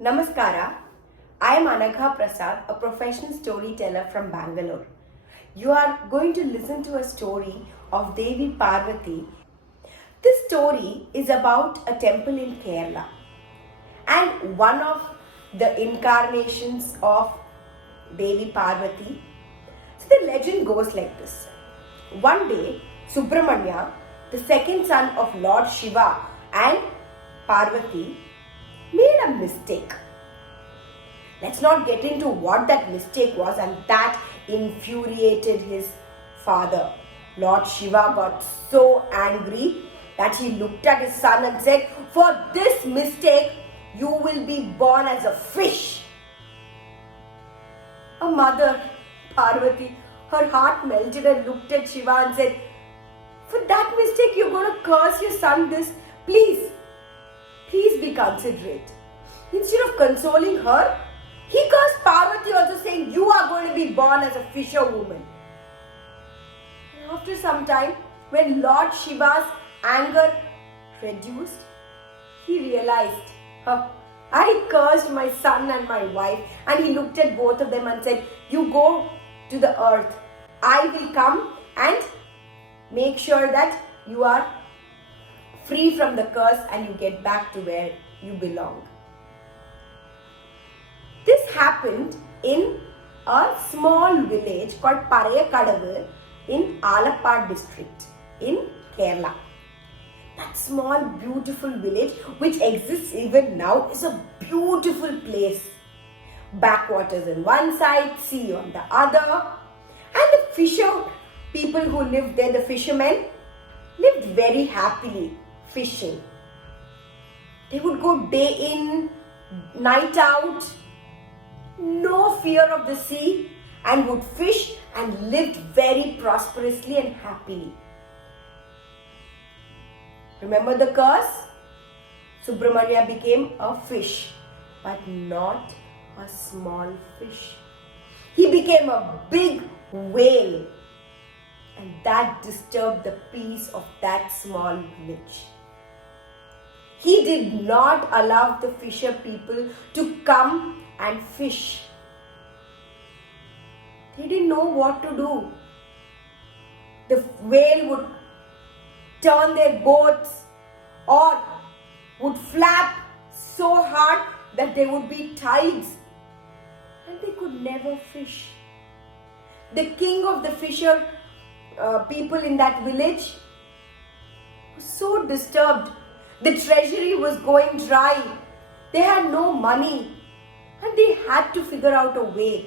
Namaskara. I am Anagha Prasad, a professional storyteller from Bangalore. You are going to listen to a story of Devi Parvathi. This story is about a temple in Kerala and one of the incarnations of Devi Parvati. So the legend goes like this. One day, Subramanya, the second son of Lord Shiva and Parvati, made a mistake. Let's not get into what that mistake was, and that infuriated his father. Lord Shiva got so angry that he looked at his son and said, "For this mistake, you will be born as a fish." A mother, Parvati, her heart melted and looked at Shiva and said, "For that mistake, you're going to curse your son this. Please be considerate." Instead of consoling her, he cursed Parvati also, saying, "You are going to be born as a fisherwoman." And after some time, when Lord Shiva's anger reduced, he realized, I cursed my son and my wife. And he looked at both of them and said, "You go to the earth. I will come and make sure that you are free from the curse and you get back to where you belong." This happened in a small village called Parayakadavu in Alappad district in Kerala. That small beautiful village, which exists even now, is a beautiful place. Backwaters on one side, sea on the other. And the fisher people who lived there, the fishermen, lived very happily fishing. They would go day in, night out, no fear of the sea, and would fish and lived very prosperously and happily. Remember the curse? Subramanya became a fish, but not a small fish. He became a big whale, and that disturbed the peace of that small village. He did not allow the fisher people to come and fish. They didn't know what to do. The whale would turn their boats or would flap so hard that there would be tides and they could never fish. The king of the fisher people in that village was so disturbed. The treasury was going dry. They had no money and they had to figure out a way.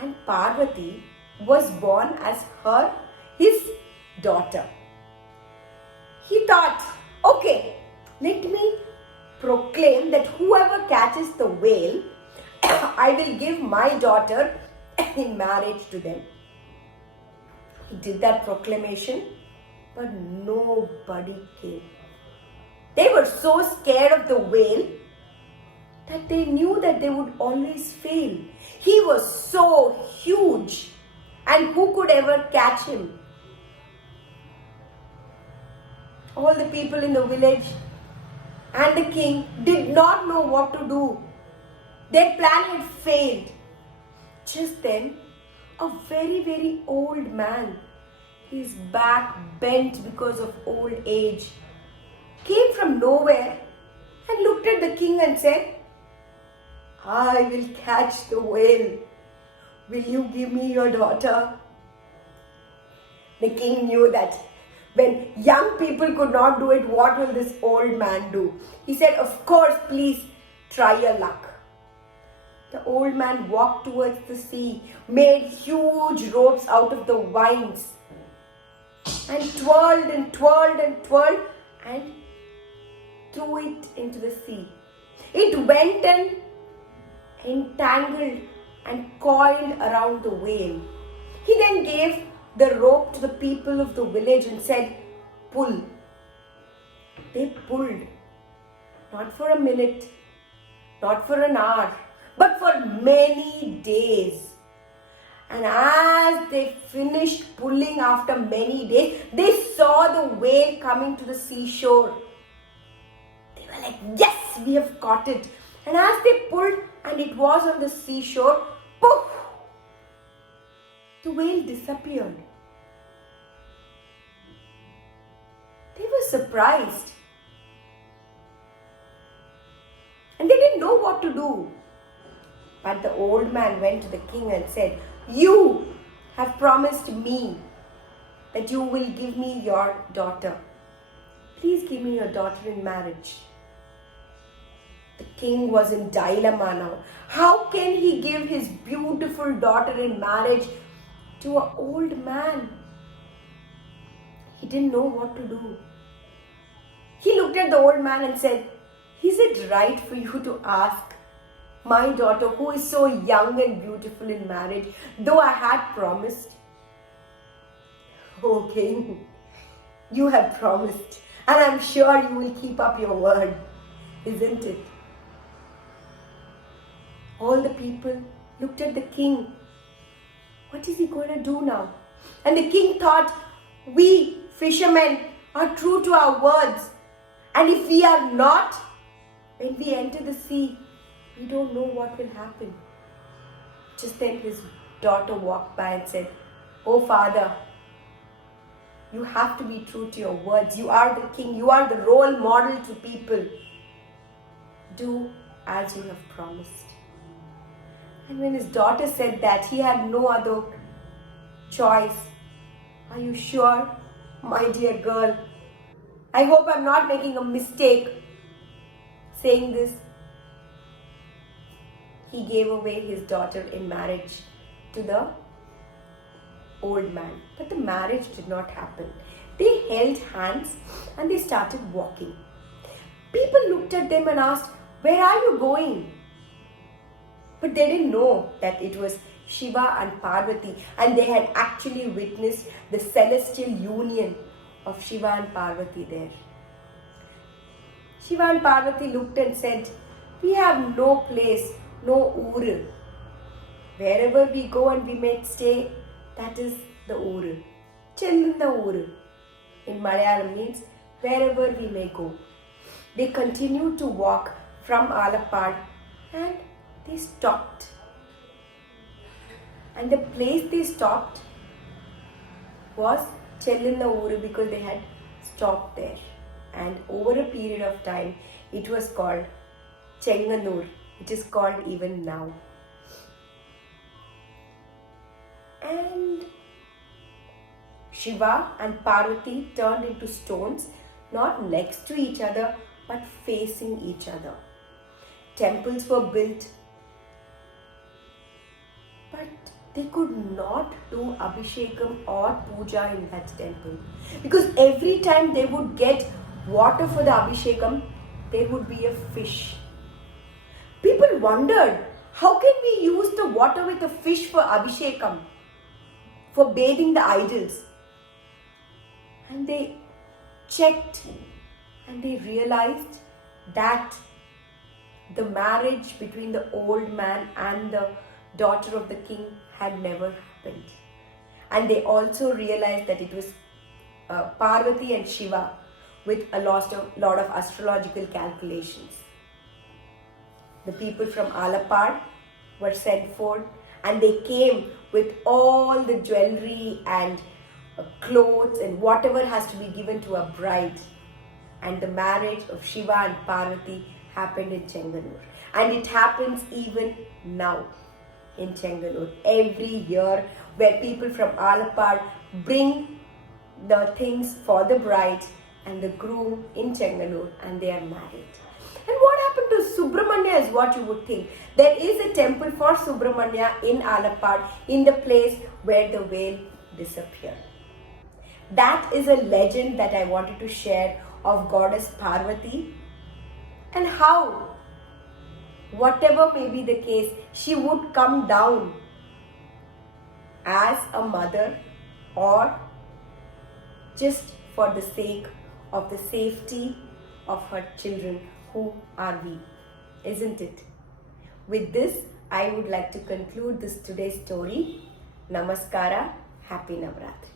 And Parvati was born as his daughter. He thought, okay, let me proclaim that whoever catches the whale, I will give my daughter in marriage to them. He did that proclamation, but nobody came. They were so scared of the whale that they knew that they would always fail. He was so huge, and who could ever catch him? All the people in the village and the king did not know what to do. Their plan had failed. Just then, a very, very old man, his back bent because of old age, came from nowhere and looked at the king and said, "I will catch the whale. Will you give me your daughter?" The king knew that when young people could not do it, what will this old man do? He said, "Of course, please try your luck." The old man walked towards the sea, made huge ropes out of the vines, and twirled and twirled and twirled and threw it into the sea. It went and entangled and coiled around the whale. He then gave the rope to the people of the village and said, "Pull." They pulled, not for a minute, not for an hour, but for many days. And as they finished pulling after many days, they saw the whale coming to the seashore. They They were like, yes, we have caught it. And as they pulled and it was on the seashore, poof, the whale disappeared. They were surprised. And they didn't know what to do. But the old man went to the king and said, you have promised me that you will give me your daughter. Please give me your daughter in marriage. The king was in dilemma now. How can he give his beautiful daughter in marriage to an old man? He didn't know what to do. He looked at the old man and said, is it right for you to ask my daughter, who is so young and beautiful, in marriage, though I had promised? Oh, king, you have promised, and I'm sure you will keep up your word, isn't it? All the people looked at the king. What is he going to do now? And the king thought, we fishermen are true to our words. And if we are not, when we enter the sea, we don't know what will happen. Just then his daughter walked by and said, oh father, you have to be true to your words. You are the king. You are the role model to people. Do as you have promised. And when his daughter said that, he had no other choice. Are you sure, my dear girl? I hope I'm not making a mistake saying this. He gave away his daughter in marriage to the old man. But the marriage did not happen. They held hands and they started walking. People looked at them and asked, where are you going? But they didn't know that it was Shiva and Parvati, and they had actually witnessed the celestial union of Shiva and Parvati there. Shiva and Parvati looked and said, we have no place, no uru. Wherever we go and we may stay, that is the uru. Chellinna uru in Malayalam means wherever we may go. They continued to walk from Alappad and they stopped. And the place they stopped was Chellinna uru because they had stopped there. And over a period of time, it was called Chenganoor. It is called even now. And Shiva and Parvati turned into stones, not next to each other, but facing each other. Temples were built, but they could not do Abhishekam or Puja in that temple. Because every time they would get water for the Abhishekam, there would be a fish. People wondered, how can we use the water with a fish for Abhishekam, for bathing the idols? And they checked and they realized that the marriage between the old man and the daughter of the king had never happened. And they also realized that it was Parvati and Shiva with a lot of astrological calculations. The people from Alappad were sent for, and they came with all the jewelry and clothes and whatever has to be given to a bride. And the marriage of Shiva and Parvati happened in Chenganoor. And it happens even now in Chenganoor. Every year where people from Alappad bring the things for the bride and the groom in Chenganoor and they are married. And what happened to Subramanya is what you would think. There is a temple for Subramanya in Alappad, in the place where the whale disappeared. That is a legend that I wanted to share of goddess Parvati and how, whatever may be the case, she would come down as a mother or just for the sake of the safety of her children. Who are we? Isn't it? With this, I would like to conclude this today's story. Namaskara. Happy Navratri.